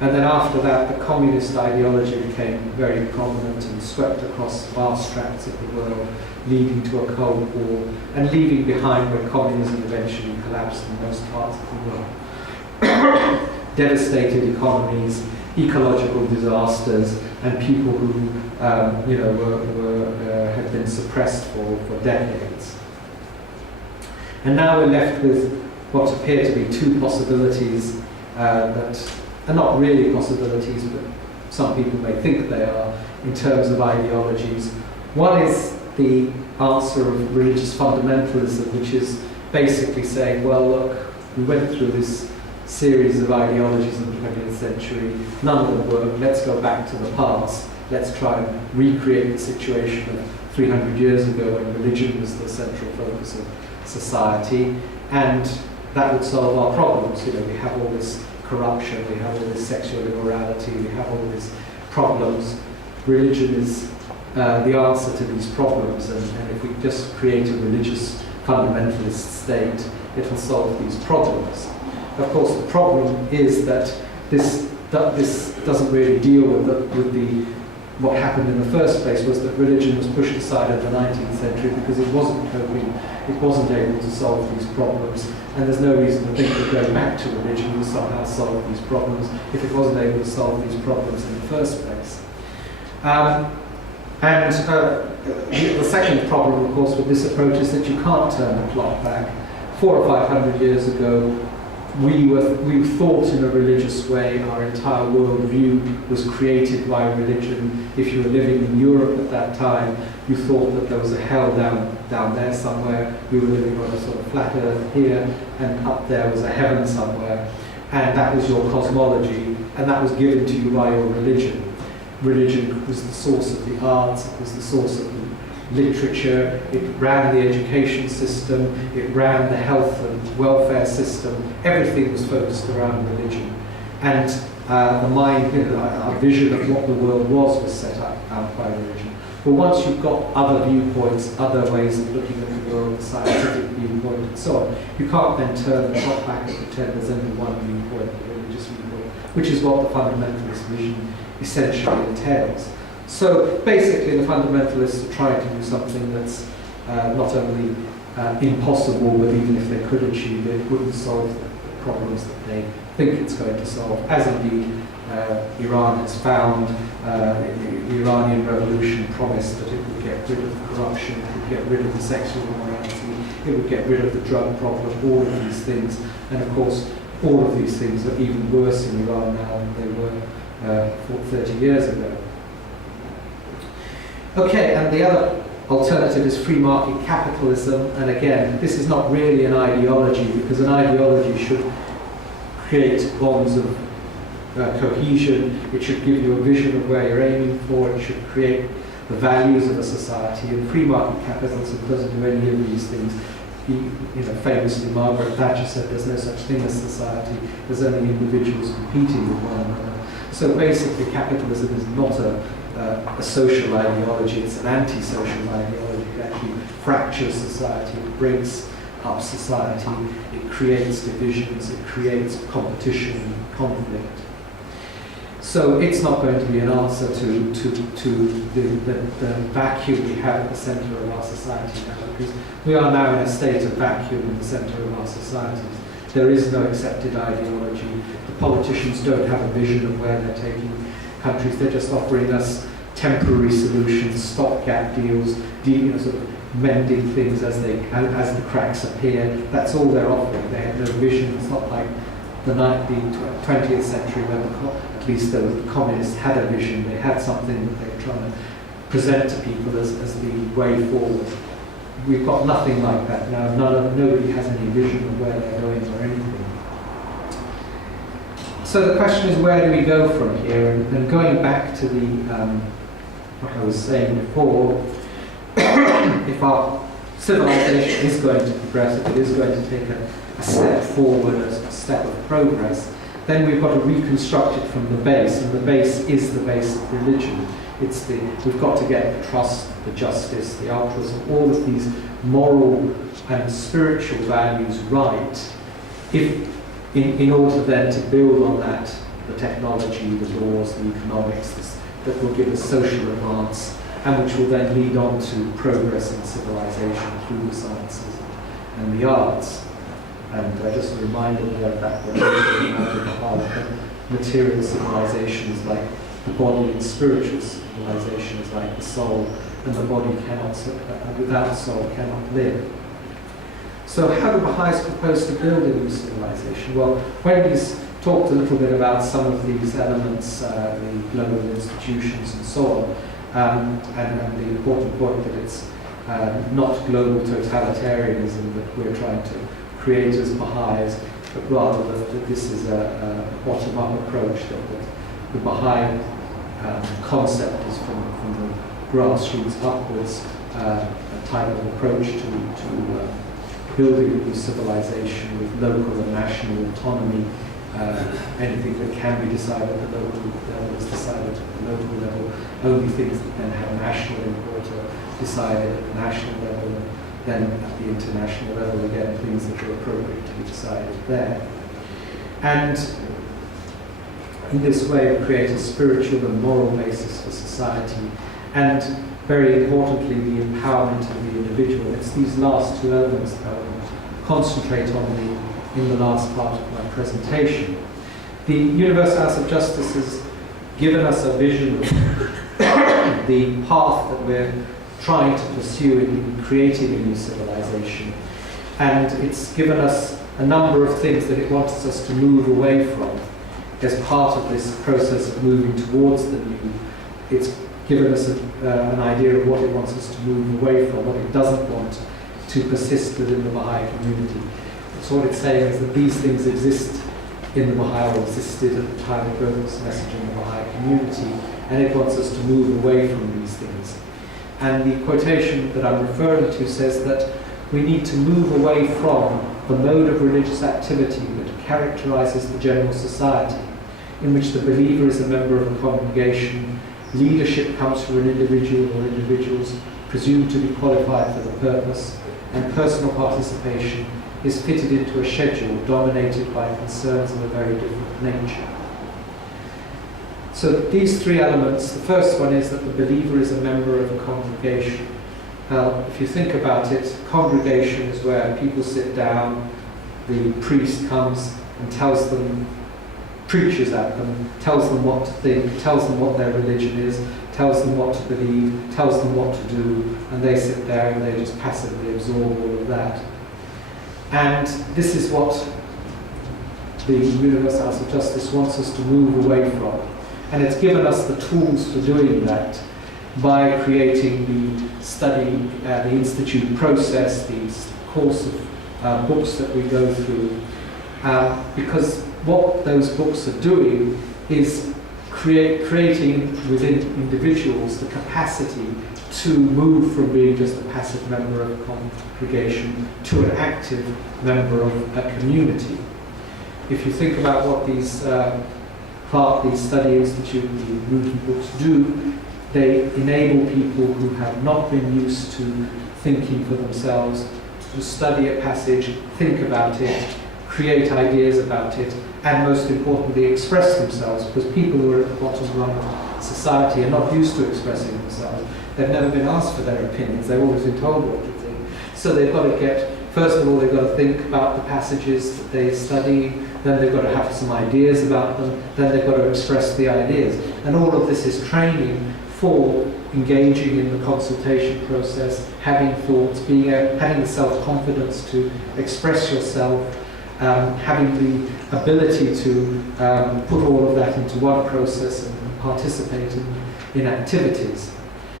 And then after that, the communist ideology became very prominent and swept across vast tracts of the world, leading to a Cold War and leaving behind where communism eventually collapsed in most parts of the world. Devastated economies, ecological disasters, and people who had been suppressed for decades. And now we're left with what appear to be two possibilities that are not really possibilities, but some people may think they are, in terms of ideologies. One is the answer of religious fundamentalism, which is basically saying, well, look, we went through this series of ideologies in the 20th century, none of them work, let's go back to the past, let's try and recreate the situation of 300 years ago when religion was the central focus of society, and that would solve our problems. You know, we have all this corruption, we have all this sexual immorality, we have all these problems. Religion is the answer to these problems, and if we just create a religious fundamentalist state, it will solve these problems. Of course, the problem is that this doesn't really deal with what happened in the first place, was that religion was pushed aside in the 19th century because it wasn't coping, it wasn't able to solve these problems, and there's no reason to think that going back to religion will somehow solve these problems if it wasn't able to solve these problems in the first place. The second problem, of course, with this approach is that you can't turn the clock back. 400 or 500 years ago, we thought in a religious way. Our entire worldview was created by religion. If you were living in Europe at that time, you thought that there was a hell down there somewhere. We were living on a sort of flat earth here, and up there was a heaven somewhere. And that was your cosmology, and that was given to you by your religion. Religion was the source of the arts, it was the source of the literature, it ran the education system, it ran the health and welfare system. Everything was focused around religion. And the mind, our vision of what the world was set out by religion. But once you've got other viewpoints, other ways of looking at the world, scientific viewpoint and so on, you can't then turn the clock back and pretend there's only one viewpoint, the religious viewpoint, which is what the fundamentalist vision essentially entails. So basically the fundamentalists are trying to do something that's not only impossible, but even if they could achieve it, it wouldn't solve the problems that they think it's going to solve, as indeed Iran has found. The Iranian revolution promised that it would get rid of the corruption, it would get rid of the sexual immorality, it would get rid of the drug problem, all of these things. And of course, all of these things are even worse in Iran now than they were 30 years ago. Okay, and the other alternative is free market capitalism. And again, this is not really an ideology, because an ideology should create bonds of cohesion. It should give you a vision of where you're aiming for. It should create the values of a society. And free market capitalism doesn't do any of these things. Famously, Margaret Thatcher said there's no such thing as society. There's only individuals competing with one another. So basically, capitalism is not a social ideology. It's an anti-social ideology. It actually fractures society. It breaks up society. It creates divisions. It creates competition and conflict. So it's not going to be an answer to the vacuum we have at the centre of our society now, because we are now in a state of vacuum in the centre of our societies. There is no accepted ideology. The politicians don't have a vision of where they're taking countries. They're just offering us temporary solutions, stopgap deals, sort of mending things as the cracks appear. That's all they're offering. They have no vision. It's not like the 20th century when at least the communists had a vision. They had something that they were trying to present to people as the way forward. We've got nothing like that now. Nobody has any vision of where they're going or anything. So the question is, where do we go from here? And going back to what I was saying before, if our civilization is going to progress, if it is going to take a step forward, a step of progress, then we've got to reconstruct it from the base, and the base is the base of religion. We've got to get the trust, the justice, the altruism, all of these moral and spiritual values right, in order then to build on that the technology, the laws, the economics, that will give us social advance, and which will then lead on to progress in civilization through the sciences and the arts. And just a reminder there of that quotation from Abdul-Baha, material civilization is like the body, and spiritual civilization is like the soul, and the body cannot, without soul cannot live. So how do Baha'is propose to build a new civilization? Well, Wendy's talked a little bit about some of these elements, the global institutions and so on, and the important point that it's not global totalitarianism that we're trying to create as Baha'is, but rather that this is a bottom-up approach, that the Baha'i concept is from the grassroots upwards, a type of approach to building a new civilization with local and national autonomy. Anything that can be decided at the local level is decided at the local level. Only things that then have national import are decided at the national level, and then at the international level again, things that are appropriate to be decided there. And in this way, we create a spiritual and moral basis for society, and very importantly, the empowerment of the individual. It's these last two elements that I will concentrate on in the last part of my presentation. The Universal House of Justice has given us a vision of the path that we're trying to pursue in creating a new civilization. And it's given us a number of things that it wants us to move away from as part of this process of moving towards the new. It's given us an idea of what it wants us to move away from, what it doesn't want to persist within the Baha'i community. So what it's saying is that these things exist in the Baha'i, or existed at the time it wrote this message in the Baha'i community, and it wants us to move away from these things. And the quotation that I'm referring to says that we need to move away from the mode of religious activity that characterizes the general society, in which the believer is a member of a congregation, leadership comes from an individual or individuals presumed to be qualified for the purpose, and personal participation is fitted into a schedule dominated by concerns of a very different nature. So these three elements, the first one is that the believer is a member of a congregation. Now, if you think about it, congregation is where people sit down, the priest comes and tells them, preaches at them, tells them what to think, tells them what their religion is, tells them what to believe, tells them what to do, and they sit there and they just passively absorb all of that. And this is what the Universal House of Justice wants us to move away from. And it's given us the tools for doing that by creating the study, the institute process, the course of books that we go through. Because what those books are doing is creating within individuals the capacity to move from being just a passive member of a congregation to an active member of a community. If you think about what these study institute, the Moojan books do, they enable people who have not been used to thinking for themselves to study a passage, think about it, create ideas about it, and most importantly express themselves, because people who are at the bottom rung of society are not used to expressing themselves. They've never been asked for their opinions, they've always been told what to think. So they've got to first of all, they've got to think about the passages that they study, then they've got to have some ideas about them, then they've got to express the ideas. And all of this is training for engaging in the consultation process, having thoughts, having the self-confidence to express yourself, having the ability to put all of that into one process and participate in activities.